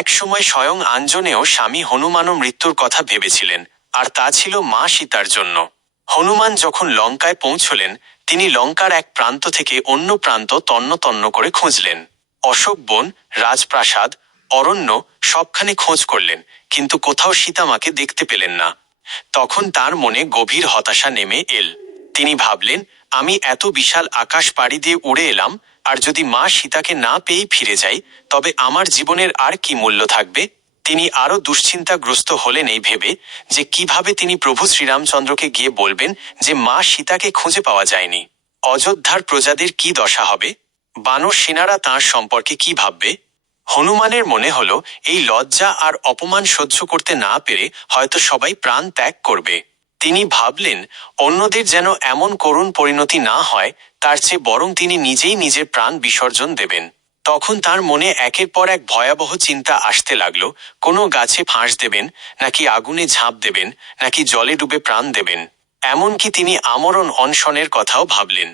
এক সময় স্বয়ং আঞ্জনেয় স্বামী হনুমানও মৃত্যুর কথা ভেবেছিলেন, আর তা ছিল মা সীতার জন্য। হনুমান যখন লঙ্কায় পৌঁছলেন, তিনি লঙ্কার এক প্রান্ত থেকে অন্য প্রান্ত তন্ন তন্ন করে খুঁজলেন। অশোক বন, রাজপ্রাসাদ, অরণ্য সবখানে খোঁজ করলেন, কিন্তু কোথাও সীতামাকে দেখতে পেলেন না। তখন তার মনে গভীর হতাশা নেমে এল। তিনি ভাবলেন, আমি এত বিশাল আকাশ পাড়ি দিয়ে উড়ে এলাম, আর যদি মা সীতাকে না পেয়েই ফিরে যাই, তবে আমার জীবনের আর কি মূল্য থাকবে? তিনি আরও দুশ্চিন্তাগ্রস্ত হলেন এই ভেবে যে কিভাবে তিনি প্রভু শ্রীরামচন্দ্রকে গিয়ে বলবেন যে মা সীতাকে খুঁজে পাওয়া যায়নি। অযোধ্যার প্রজাদের কি দশা হবে? বানর সেনারা তাঁর সম্পর্কে কি ভাববে? হনুমানের মনে হলো এই লজ্জা আর অপমান সহ্য করতে না পেরে হয়তো সবাই প্রাণ ত্যাগ করবে। তিনি ভাবলেন, অন্যদের যেন এমন করুণ পরিণতি না হয়, তার চেয়ে বরং তিনি নিজেই নিজের প্রাণ বিসর্জন দেবেন। তখন তার মনে একের পর এক ভয়াবহ চিন্তা আসতে লাগলো। কোনো গাছে ফাঁস দেবেন, নাকি আগুনে ঝাঁপ দেবেন, নাকি জলে ডুবে প্রাণ দেবেন। এমনকি তিনি আমরণ অনশনের কথাও ভাবলেন।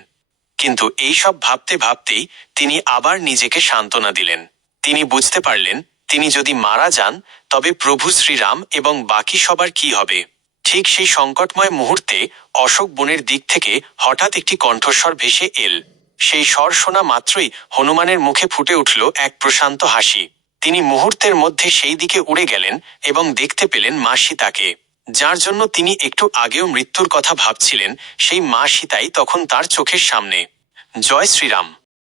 কিন্তু এইসব ভাবতে ভাবতেই তিনি আবার নিজেকে সান্ত্বনা দিলেন। তিনি বুঝতে পারলেন, তিনি যদি মারা যান, তবে প্রভু শ্রীরাম এবং বাকি সবার কি হবে। ঠিক সেই সংকটময় মুহূর্তে অশোক বনের দিক থেকে হঠাৎ একটি কণ্ঠস্বর ভেসে এল। সেই স্বর শোনা মাত্রই হনুমানের মুখে ফুটে উঠল এক প্রশান্ত হাসি। তিনি মুহূর্তের মধ্যে সেই দিকে উড়ে গেলেন এবং দেখতে পেলেন মা সীতাকে। যার জন্য তিনি একটু আগেও মৃত্যুর কথা ভাবছিলেন, সেই মা সীতাই তখন তার চোখের সামনে। জয় শ্রীরাম।